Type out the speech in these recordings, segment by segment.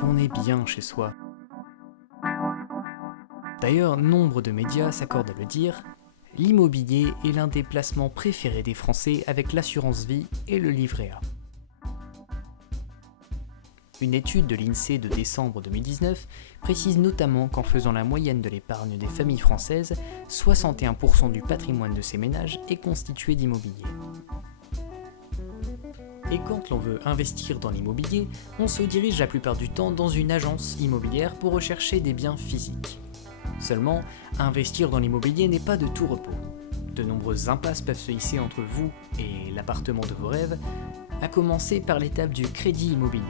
qu'on est bien chez soi. D'ailleurs, nombre de médias s'accordent à le dire, l'immobilier est l'un des placements préférés des Français avec l'assurance vie et le livret A. Une étude de l'INSEE de décembre 2019 précise notamment qu'en faisant la moyenne de l'épargne des familles françaises, 61% du patrimoine de ces ménages est constitué d'immobilier. Et quand l'on veut investir dans l'immobilier, on se dirige la plupart du temps dans une agence immobilière pour rechercher des biens physiques. Seulement, investir dans l'immobilier n'est pas de tout repos. De nombreuses impasses peuvent se hisser entre vous et l'appartement de vos rêves, à commencer par l'étape du crédit immobilier.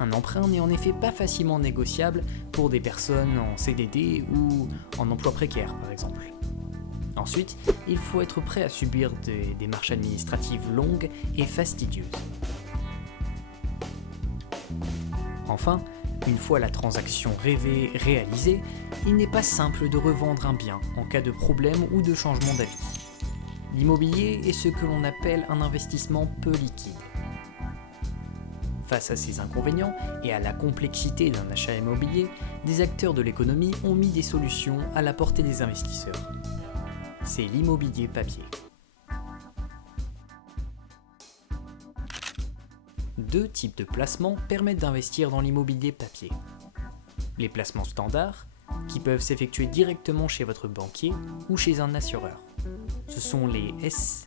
Un emprunt n'est en effet pas facilement négociable pour des personnes en CDD ou en emploi précaire par exemple. Ensuite, il faut être prêt à subir des démarches administratives longues et fastidieuses. Enfin, une fois la transaction rêvée réalisée, il n'est pas simple de revendre un bien en cas de problème ou de changement d'avis. L'immobilier est ce que l'on appelle un investissement peu liquide. Face à ces inconvénients et à la complexité d'un achat immobilier, des acteurs de l'économie ont mis des solutions à la portée des investisseurs. C'est l'immobilier papier. Deux types de placements permettent d'investir dans l'immobilier papier. Les placements standards, qui peuvent s'effectuer directement chez votre banquier ou chez un assureur. Ce sont les SIIC,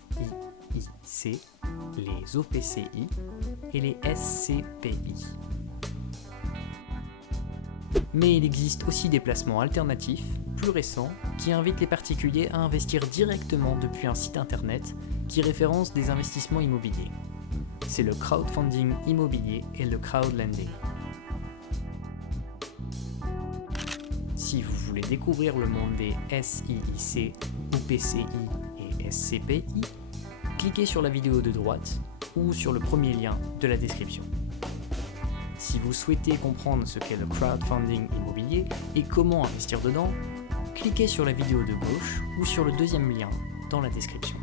les OPCI et les SCPI. Mais il existe aussi des placements alternatifs, plus récents, qui invitent les particuliers à investir directement depuis un site internet qui référence des investissements immobiliers. C'est le crowdfunding immobilier et le crowdlending. Si vous voulez découvrir le monde des SIIC, OPCI et SCPI, cliquez sur la vidéo de droite ou sur le premier lien de la description. Si vous souhaitez comprendre ce qu'est le crowdfunding immobilier et comment investir dedans, cliquez sur la vidéo de gauche ou sur le deuxième lien dans la description.